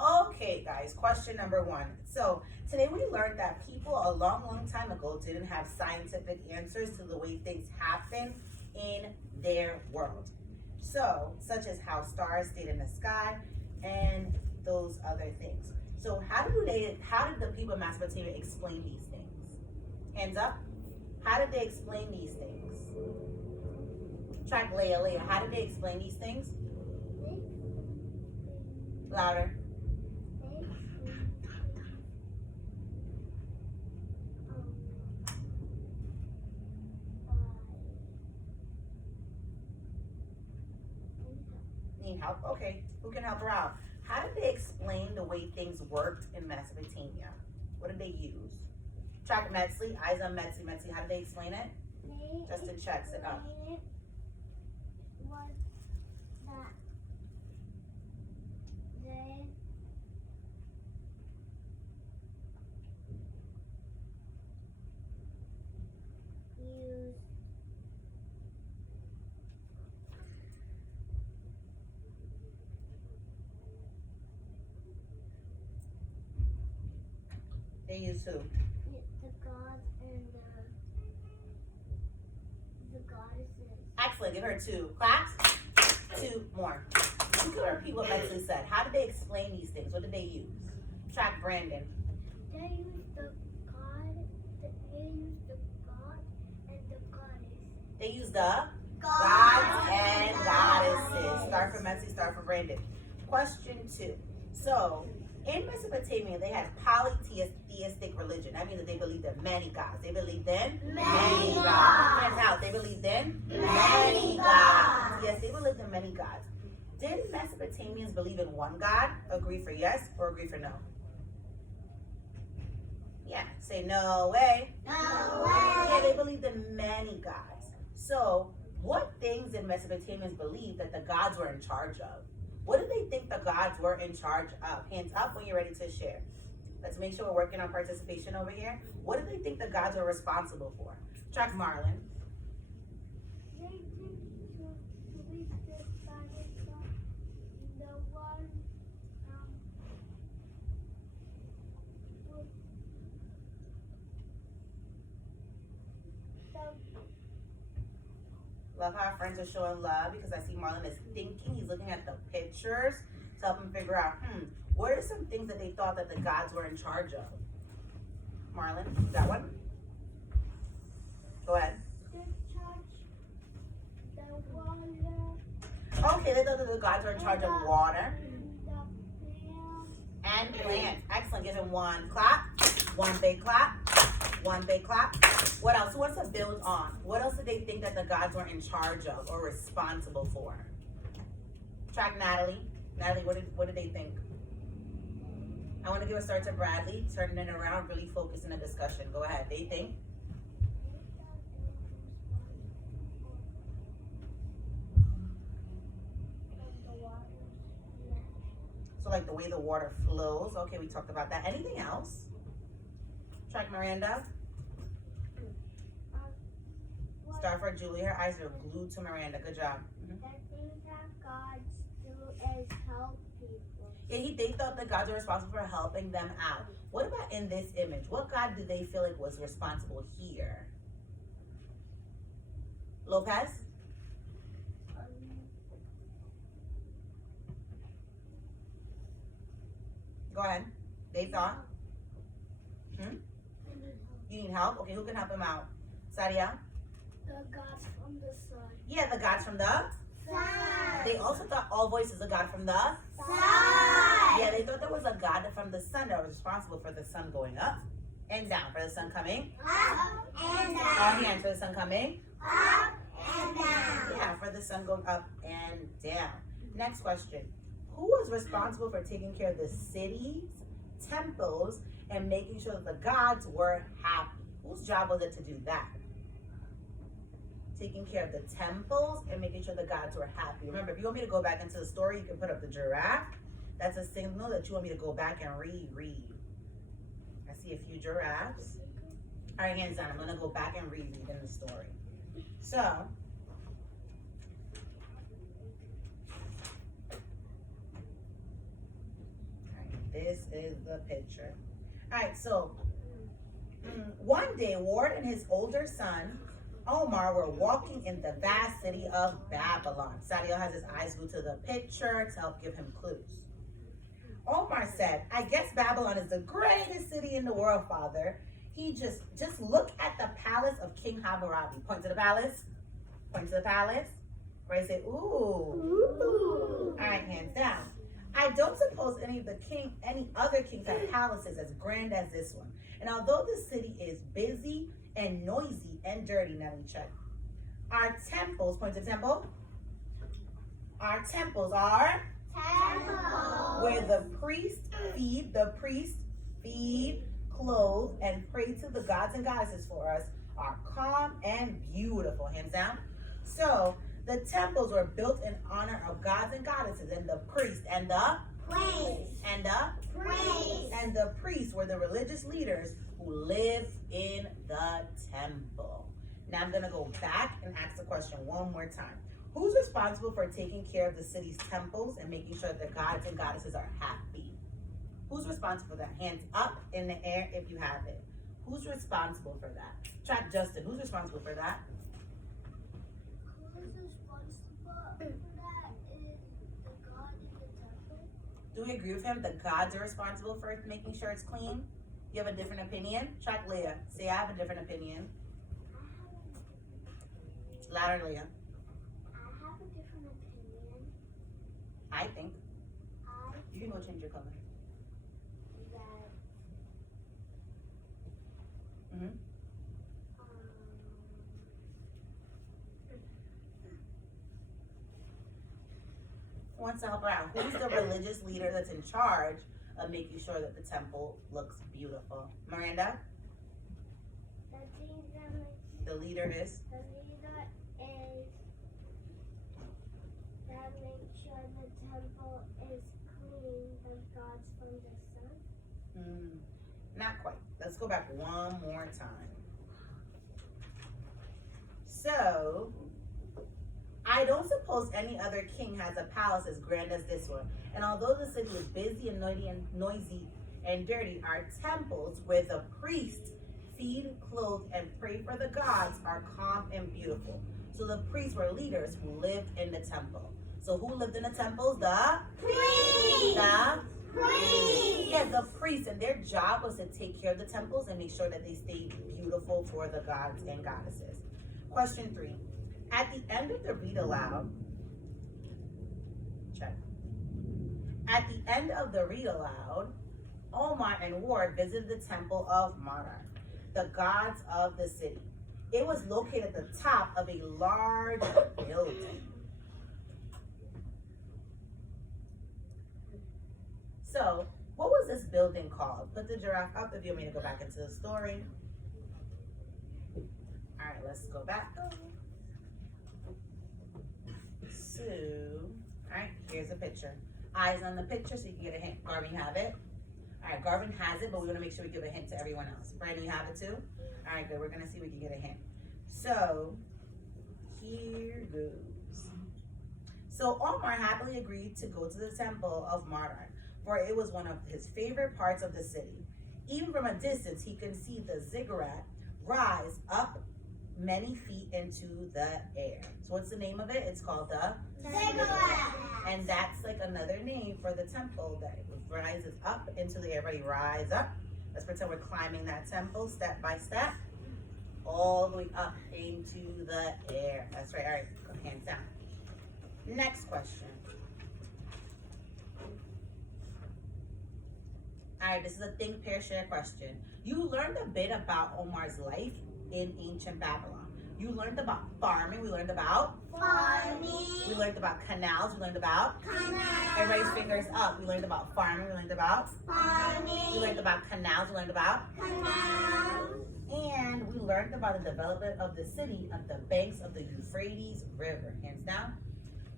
Okay, guys, question number one. So today we learned that people a long time ago didn't have scientific answers to the way things happen in their world. So, such as how stars stayed in the sky and those other things. So how did the people of Mesopotamia explain these things? Hands up. How did they explain these things? Track Leah. How did they explain these things? Louder. Need help? Okay. Who can help her out? How did they explain the way things worked in Mesopotamia? What did they use? Track Metzley, eyes on Metzley. Metzley, how did they explain it? Justin checks it up. It was that they used They use who? the gods and the goddesses. Excellent. Give her two. Claps. Two more. You can repeat what Metzley said. How did they explain these things? What did they use? Track Brandon. They used the god. They used the god and the goddess. They use the gods and goddesses. Start for Metzley, start for Brandon. Question two. So, in Mesopotamia, they had polytheistic religion. That means that they believed in many gods. They believed in many gods. Hands out. They believed in many gods. Yes, they believed in many gods. Did Mesopotamians believe in one God? Agree for yes or agree for no? Yeah, say no way. No way. Yeah, they believed in many gods. So, what things did Mesopotamians believe that the gods were in charge of? What did they think the gods were in charge of? Hands up when you're ready to share. Let's make sure we're working on participation over here. What did they think the gods were responsible for? Track Marlon. They think to be the goddess of the one with Love how our friends are showing love because I see Marlon is thinking. He's looking at the pictures to help him figure out, what are some things that they thought that the gods were in charge of? Marlon, you got one? Go ahead. the church, the water, Okay, they thought that the gods were in charge of water the and plants. Excellent. Give him one clap, one big clap, one big clap. What else? Who wants to build on? What else did they think that the gods were in charge of or responsible for? Track Natalie. Natalie, what did they think? I want to give a start to Bradley, turning it around, really focus in the discussion. Go ahead. They think? So like the way the water flows. Okay, we talked about that. Anything else? Track Miranda. Start for Julie. Her eyes are glued to Miranda. Good job. The thing that gods do is help people. Yeah, they thought the gods were responsible for helping them out. What about in this image? What god do they feel like was responsible here? Lopez? Go ahead. They thought? You need help? Okay, who can help him out? Sadia? The gods from the sun. Yeah, the gods from the? Sun. They also thought all voice is a god from the? Sun. Yeah, they thought there was a god from the sun that was responsible for the sun going up and down, for the sun coming. Up and down. All hands for the sun coming. Up and down. Yeah, for the sun going up and down. Next question. Who was responsible for taking care of the cities, temples, and making sure that the gods were happy? Whose job was it to do that? Taking care of the temples and making sure the gods were happy. Remember, if you want me to go back into the story, you can put up the giraffe. That's a signal that you want me to go back and reread. I see a few giraffes. All right, hands down. I'm going to go back and reread in the story. So, this is the picture. All right, so one day, Ward and his older son, Omar, were walking in the vast city of Babylon. Sadiel has his eyes glued to the picture to help give him clues. Omar said, I guess Babylon is the greatest city in the world, Father. He just look at the palace of King Hammurabi. Point to the palace. Point to the palace. Right, say, ooh. Ooh. All right, hands down. I don't suppose any other kings have palaces as grand as this one. And although the city is busy and noisy and dirty, now let me check. Our temples, point to temple. Our temples are where the priests feed, clothe, and pray to the gods and goddesses for us, are calm and beautiful. Hands down. So the temples were built in honor of gods and goddesses, and the priests and the priests were the religious leaders who lived in the temple. Now I'm gonna go back and ask the question one more time. Who's responsible for taking care of the city's temples and making sure the gods and goddesses are happy? Who's responsible for that? Hands up in the air if you have it. Who's responsible for that? Track Justin, who's responsible for that? Who's responsible for that is the God in the temple. Do we agree with him? The gods are responsible for making sure it's clean? You have a different opinion? Track Leah. Say, I have a different opinion. Louder, Leah. I have a different opinion. I think. I You can go change your color. that Mm-hmm. Who wants to help her out? Who's the religious leader that's in charge of making sure that the temple looks beautiful? Miranda? The leader is? The leader is that make sure the temple is clean of gods from the sun. Not quite. Let's go back one more time. So, I don't suppose any other king has a palace as grand as this one. And although the city is busy and noisy and dirty, our temples where the priests feed, clothe, and pray for the gods are calm and beautiful. So the priests were leaders who lived in the temple. So who lived in the temples? The priests. The priests. Yeah, the priests. And their job was to take care of the temples and make sure that they stayed beautiful for the gods and goddesses. Question 3. At the end of the read aloud, check. At the end of the read aloud, Omar and Ward visited the temple of Marduk, the gods of the city. It was located at the top of a large building. So, what was this building called? Put the giraffe up if you want me to go back into the story. All right, let's go back. So, all right, here's a picture. Eyes on the picture so you can get a hint. Garvin, you have it? All right, Garvin has it, but we want to make sure we give a hint to everyone else. Brandon, you have it too? All right, good. We're going to see if we can get a hint. So, here goes. So, Omar happily agreed to go to the temple of Marduk, for it was one of his favorite parts of the city. Even from a distance, he could see the ziggurat rise up many feet into the air. So what's the name of it? It's called the ziggurat. And that's like another name for the temple that rises up into the air. Everybody rise up. Let's pretend we're climbing that temple step by step, all the way up into the air. That's right. All right, go hands down. Next question. All right, this is a think, pair, share question. You learned a bit about Omar's life in ancient Babylon. You learned about farming. We learned about Farming. We learned about canals. We learned about Canals. Everybody's fingers up. We learned about farming. We learned about Farming. We learned about canals. We learned about Canals. And we learned about the development of the city at the banks of the Euphrates River. Hands down.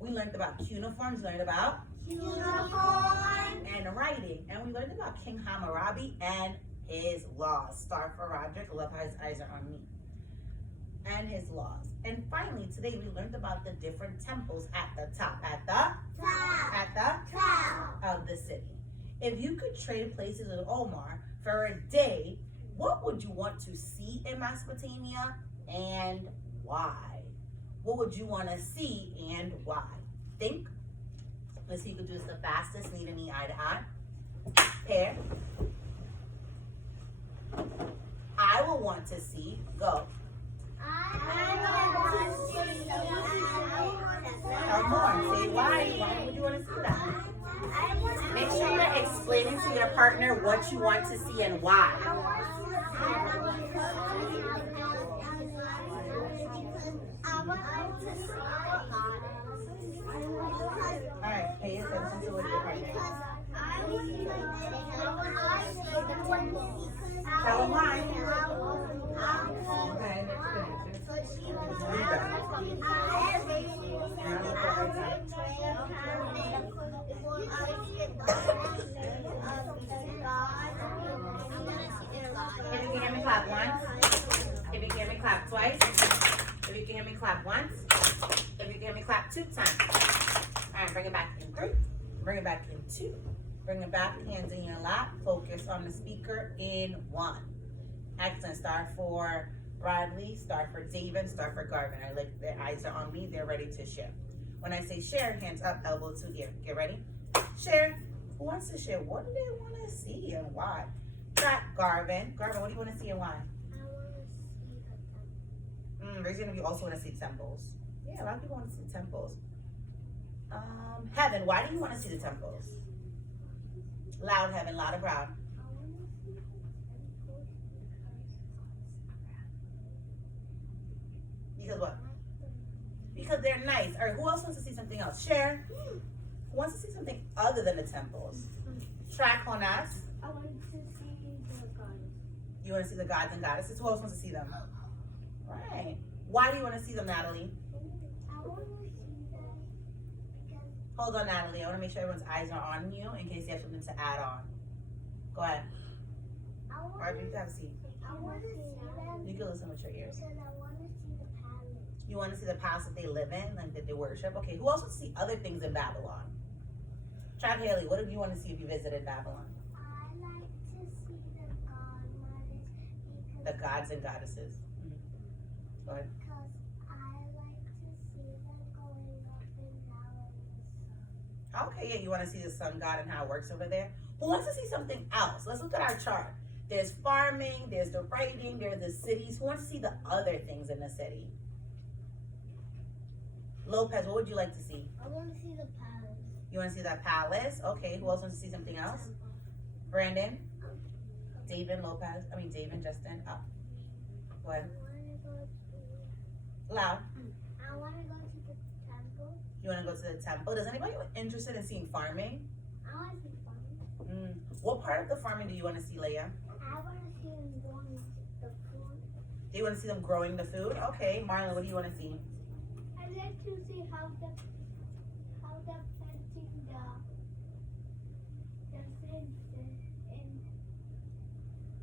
We learned about cuneiforms. We learned about Uniform. and writing. And we learned about King Hammurabi and his laws. Star for Roderick. I love how his eyes are on me. And his laws. And finally, today we learned about the different temples at the top, Top. of the city. If you could trade places with Omar for a day, what would you want to see in Mesopotamia and why? What would you want to see and why? Think. Let's see who could do this the fastest. Knee to knee, eye to eye. Pair. I will want to see. Go. Come on, say why. Why would you want to see that? Make sure you're explaining to your partner what you want to see and why. Alright, pay attention to what your partner is. Tell them why. Okay, let's finish If you can hear me, clap once. If you can hear me, clap twice. If you can hear me, clap once. If you can hear me, clap 2 times. All right, bring it back in 3. Bring it back in 2. Bring it back, hands in your lap. Focus on the speaker in 1. Excellent. Start for Bradley, start for David, start for Garvin. I like their eyes are on me. They're ready to share. When I say share, hands up, elbow to ear. Get ready. Share. Who wants to share? What do they want to see and why? Track Garvin. Garvin, what do you want to see and why? Raise your hand if you also want to see temples. Yeah, a lot of people want to see temples. Heaven, why do you want to see the temples? Loud heaven, loud and proud. Because what? Because they're nice. All right, who else wants to see something else? Share. Who wants to see something other than the temples? Track on us. I want to see the goddess. You want to see the gods and goddesses? Who else wants to see them? Right. Why do you want to see them, Natalie? I want to see them because... Hold on, Natalie. I want to make sure everyone's eyes are on you in case you have something to add on. Go ahead. Or do you have a seat? I want to see them You can listen with your ears. because I want to see the palace. You want to see the palace that they live in and that they worship? Okay, who else wants to see other things in Babylon? Trav Haley, what do you want to see if you visited Babylon? I like to see the godmothers because... The gods and goddesses. Go ahead. Because I like to see them going up and down in the sun. Okay, yeah, you want to see the sun god and how it works over there? Who wants to see something else? Let's look at our chart. There's farming, there's the writing, there's the cities. Who wants to see the other things in the city? Lopez, what would you like to see? I want to see the palace. You want to see that palace? Okay, who else wants to see something else? Brandon? David, Justin, up. Go ahead. Loud. I want to go to the temple. You want to go to the temple? Does anybody interested in seeing farming? I want to see farming. What part of the farming do you want to see, Leah? I want to see them growing the food. Do you want to see them growing the food? Okay, Marlon, what do you want to see? I like to see how they're planting the fences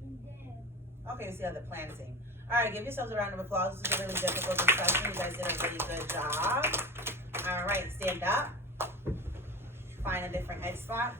in there. Okay, see how they're planting. All right, give yourselves a round of applause. This is a really difficult discussion. You guys did a really good job. All right, stand up. Find a different head spot.